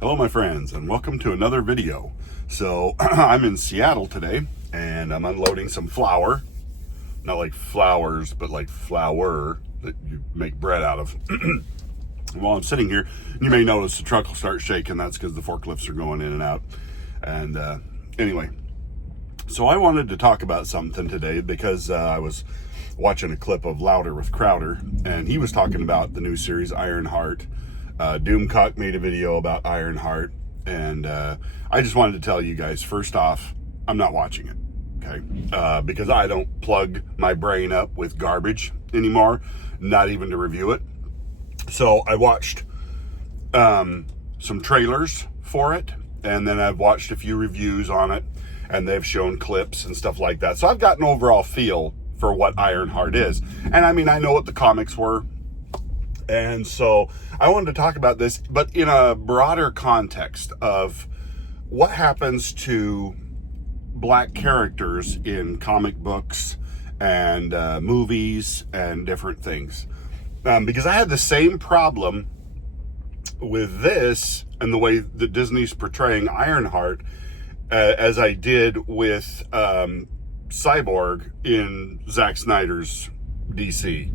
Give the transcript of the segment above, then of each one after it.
Hello my friends, and welcome to another video. So I'm in Seattle today and I'm unloading some flour. Not like flowers, but like flour that you make bread out of. While I'm sitting here, you may notice the truck will start shaking. That's because the forklifts are going in and out. And anyway, so I wanted to talk about something today because I was watching a clip of Louder with Crowder, and he was talking about the new series IronHeart. Doomcock made a video about IronHeart, and I just wanted to tell you guys, first off, I'm not watching it, okay? Because I don't plug my brain up with garbage anymore, not even to review it. So I watched some trailers for it, and then I've watched a few reviews on it, and they've shown clips and stuff like that. So I've got an overall feel for what IronHeart is. And I mean, I know what the comics were. And so I wanted to talk about this, but in a broader context of what happens to black characters in comic books and movies and different things. Because I had the same problem with this and the way that Disney's portraying Ironheart as I did with Cyborg in Zack Snyder's DC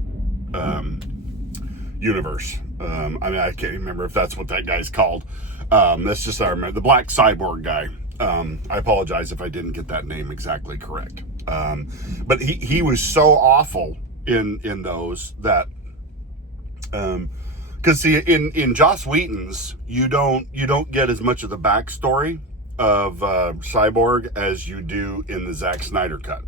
universe. I mean, I can't remember if that's what that guy's called. That's just, I remember, the black cyborg guy. I apologize if I didn't get that name exactly correct. But he was so awful in those that, because see, in Joss Whedon's, you don't get as much of the backstory of Cyborg as you do in the Zack Snyder cut.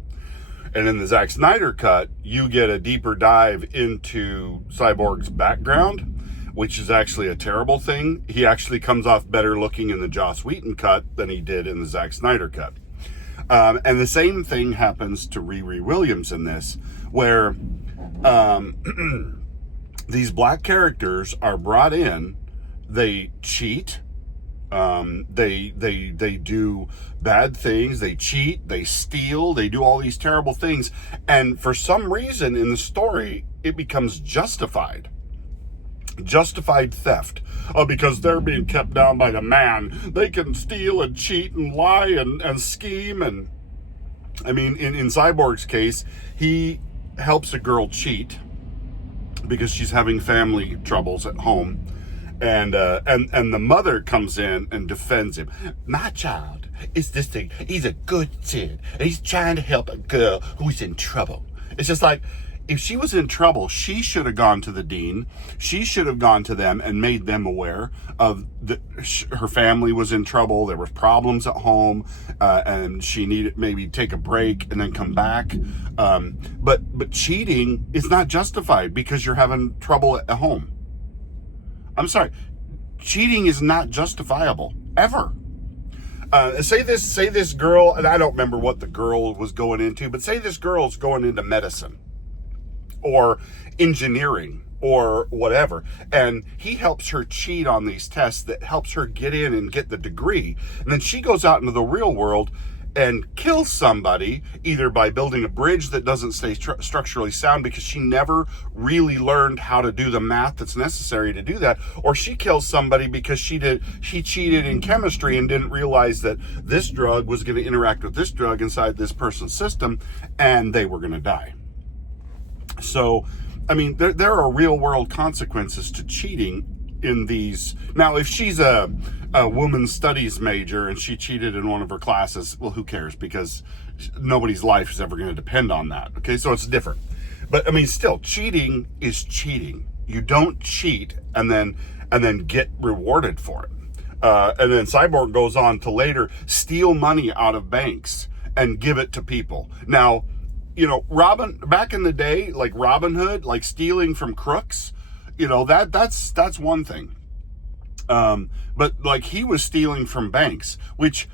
And in the Zack Snyder cut, you get a deeper dive into Cyborg's background, which is actually a terrible thing. He actually comes off better looking in the Joss Whedon cut than he did in the Zack Snyder cut. And the same thing happens to Riri Williams in this, where these black characters are brought in, they cheat, they do bad things, they cheat, they steal, they do all these terrible things, and for some reason in the story it becomes justified theft. Because they're being kept down by the man, they can steal and cheat and lie and scheme. And I mean, in Cyborg's case, he helps a girl cheat because she's having family troubles at home. And the mother comes in and defends him. My child is this thing. He's a good kid. He's trying to help a girl who's in trouble. It's just like, if she was in trouble, she should have gone to the dean. She should have gone to them and made them aware of her family was in trouble. There were problems at home, and she needed maybe take a break and then come back. But cheating is not justified because you're having trouble at home. I'm sorry, cheating is not justifiable, ever. Say this girl, and I don't remember what the girl was going into, but say this girl's going into medicine or engineering or whatever, and he helps her cheat on these tests that helps her get in and get the degree. And then she goes out into the real world and kills somebody, either by building a bridge that doesn't stay structurally sound because she never really learned how to do the math that's necessary to do that, or she kills somebody because she cheated in chemistry and didn't realize that this drug was going to interact with this drug inside this person's system, and they were going to die. So, I mean, there are real world consequences to cheating in these. Now, if she's a women's studies major and she cheated in one of her classes, well, who cares? Because nobody's life is ever going to depend on that. Okay, so it's different. But I mean, still, cheating is cheating. You don't cheat and then get rewarded for it. And then Cyborg goes on to later steal money out of banks and give it to people. Now, you know, back in the day, like Robin Hood, like stealing from crooks, you know, that's one thing. But like he was stealing from banks, which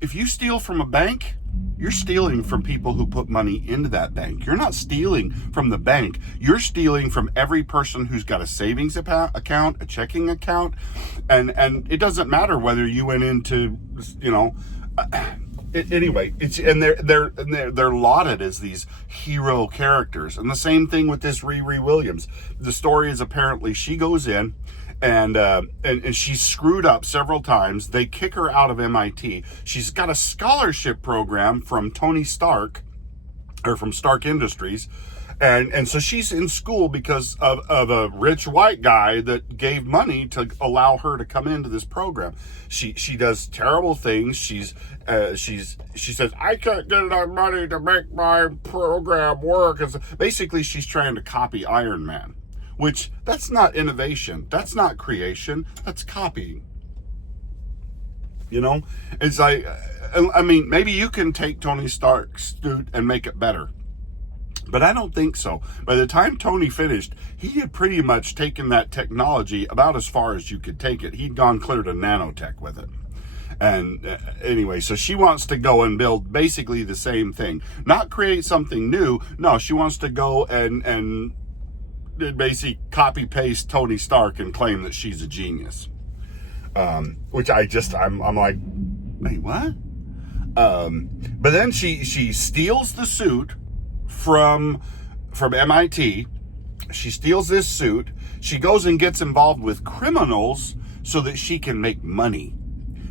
if you steal from a bank, you're stealing from people who put money into that bank. You're not stealing from the bank. You're stealing from every person who's got a savings account, a checking account. And it doesn't matter whether you went into, you know, anyway, they're lauded as these hero characters. And the same thing with this Riri Williams. The story is apparently she goes in and she's screwed up several times. They kick her out of MIT. She's got a scholarship program from Tony Stark, or from Stark Industries. And so she's in school because of a rich white guy that gave money to allow her to come into this program. She does terrible things. She says, I can't get enough money to make my program work. And so basically, she's trying to copy Iron Man, which that's not innovation. That's not creation. That's copying. You know, it's like, I mean, maybe you can take Tony Stark's suit and make it better. But I don't think so. By the time Tony finished, he had pretty much taken that technology about as far as you could take it. He'd gone clear to nanotech with it. And anyway, so she wants to go and build basically the same thing. Not create something new. No, she wants to go and basically copy-paste Tony Stark and claim that she's a genius. Which I'm like, wait, what? But then she steals the suit from MIT. She steals this suit. She goes and gets involved with criminals so that she can make money.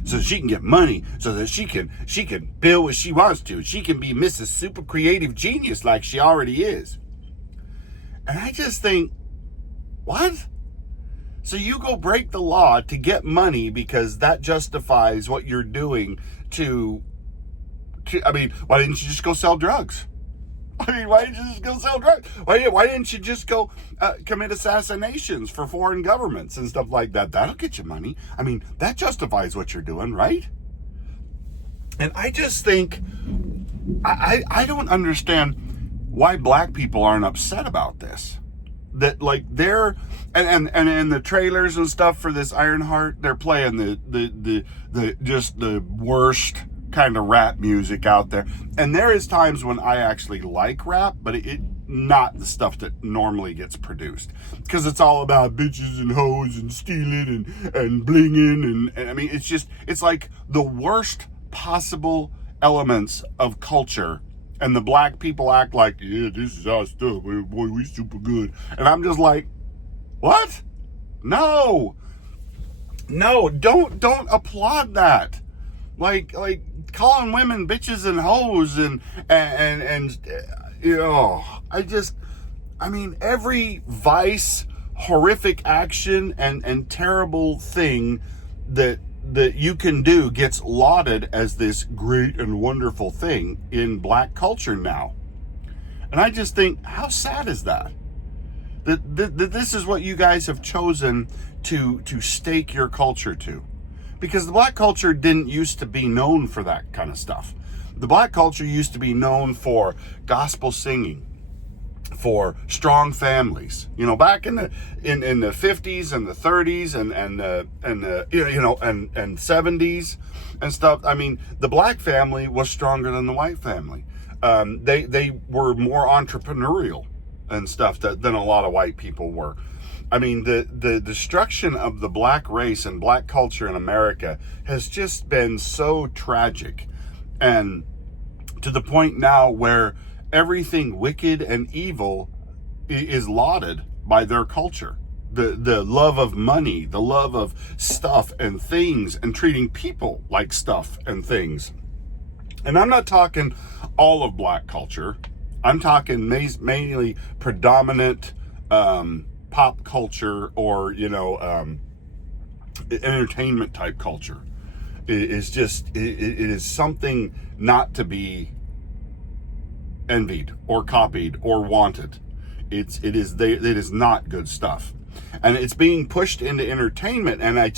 So she can get money, so that she can build what she wants to. She can be Mrs. Super Creative Genius like she already is. And I just think, what? So you go break the law to get money because that justifies what you're doing I mean, why didn't you just go sell drugs? I mean, why didn't you just go sell drugs? Why didn't you just go commit assassinations for foreign governments and stuff like that? That'll get you money. I mean, that justifies what you're doing, right? And I just think, I don't understand why black people aren't upset about this. That, like, they're, and in the trailers and stuff for this Ironheart, they're playing the just the worst kind of rap music out there. And there is times when I actually like rap, but it not the stuff that normally gets produced, because it's all about bitches and hoes and stealing and blinging and I mean, it's like the worst possible elements of culture, and the black people act like, yeah, this is our stuff, we super good. And I'm just like, what? No, don't applaud that. Like calling women bitches and hoes and you know, I mean, every vice, horrific action and terrible thing that you can do gets lauded as this great and wonderful thing in black culture now. And I just think, how sad is that? That this is what you guys have chosen to stake your culture to. Because the black culture didn't used to be known for that kind of stuff. The black culture used to be known for gospel singing, for strong families. You know, back in the 50s and the 30s and and 70s and stuff. I mean, the black family was stronger than the white family. They were more entrepreneurial and stuff than a lot of white people were. I mean, the destruction of the black race and black culture in America has just been so tragic, and to the point now where everything wicked and evil is lauded by their culture. The love of money, the love of stuff and things, and treating people like stuff and things. And I'm not talking all of black culture. I'm talking mainly predominant pop culture, or entertainment type culture. It is something not to be envied or copied or wanted. It is not good stuff, and it's being pushed into entertainment. And I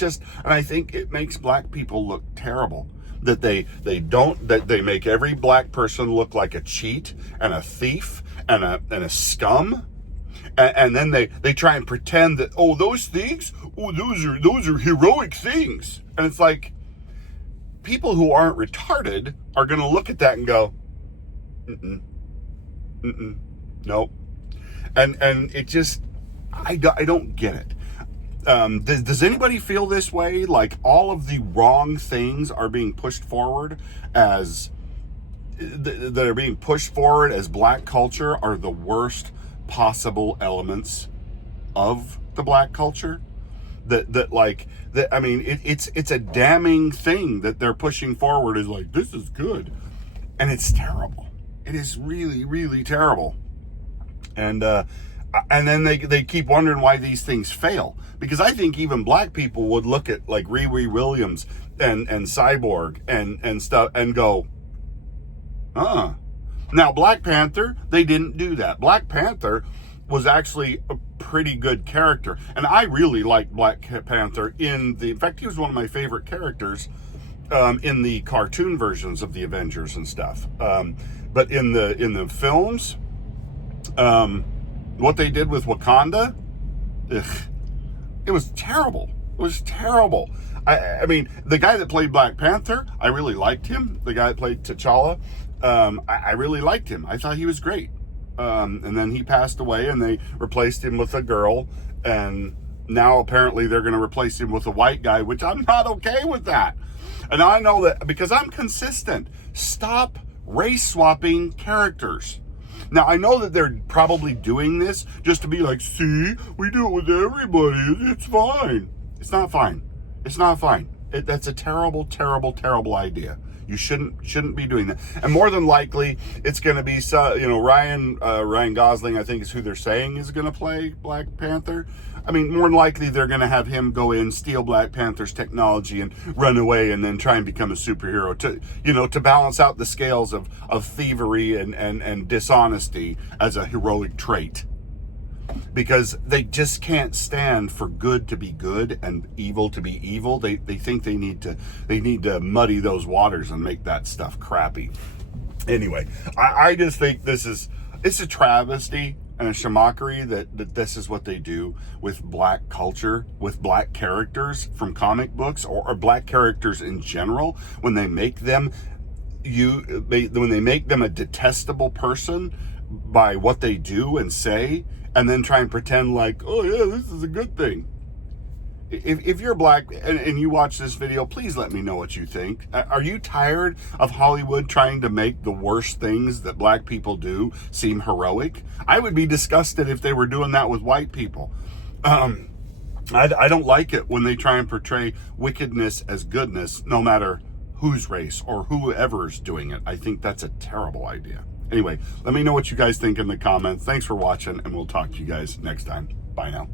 think it makes black people look terrible. That they make every black person look like a cheat and a thief and a scum. And then they try and pretend that, those things, those are heroic things. And it's like, people who aren't retarded are going to look at that and go, nope. And it just, I don't get it. Does anybody feel this way? Like, all of the wrong things are being pushed forward as black culture are the worst possible elements of the black culture? I mean, it's a damning thing that they're pushing forward, is like, this is good. And it's terrible. It is really, really terrible. And then they keep wondering why these things fail. Because I think even black people would look at like Riri Williams and Cyborg and stuff and go, Now, Black Panther, they didn't do that. Black Panther was actually a pretty good character. And I really liked Black Panther in fact, he was one of my favorite characters in the cartoon versions of the Avengers and stuff. But in the films, what they did with Wakanda, it was terrible. It was terrible. I mean, the guy that played Black Panther, I really liked him. The guy that played T'Challa, I really liked him. I thought he was great. And then he passed away, and they replaced him with a girl, and now apparently they're going to replace him with a white guy, which I'm not okay with that. And I know that because I'm consistent. Stop race swapping characters. Now, I know that they're probably doing this just to be like, see, we do it with everybody. It's fine. It's not fine. It's not fine. That's a terrible, terrible, terrible idea. You shouldn't be doing that. And more than likely, it's going to be, Ryan Gosling, I think is who they're saying is going to play Black Panther. I mean, more than likely, they're going to have him go in, steal Black Panther's technology and run away and then try and become a superhero to balance out the scales of thievery and dishonesty as a heroic trait. Because they just can't stand for good to be good and evil to be evil. They think they need to muddy those waters and make that stuff crappy. Anyway, I just think it's a travesty and a schmuckery that this is what they do with black culture, with black characters from comic books or black characters in general. When they make them a detestable person by what they do and say, and then try and pretend like, oh yeah, this is a good thing. If you're black and you watch this video, please let me know what you think. Are you tired of Hollywood trying to make the worst things that black people do seem heroic? I would be disgusted if they were doing that with white people. I don't like it when they try and portray wickedness as goodness, no matter whose race or whoever's doing it. I think that's a terrible idea. Anyway, let me know what you guys think in the comments. Thanks for watching, and we'll talk to you guys next time. Bye now.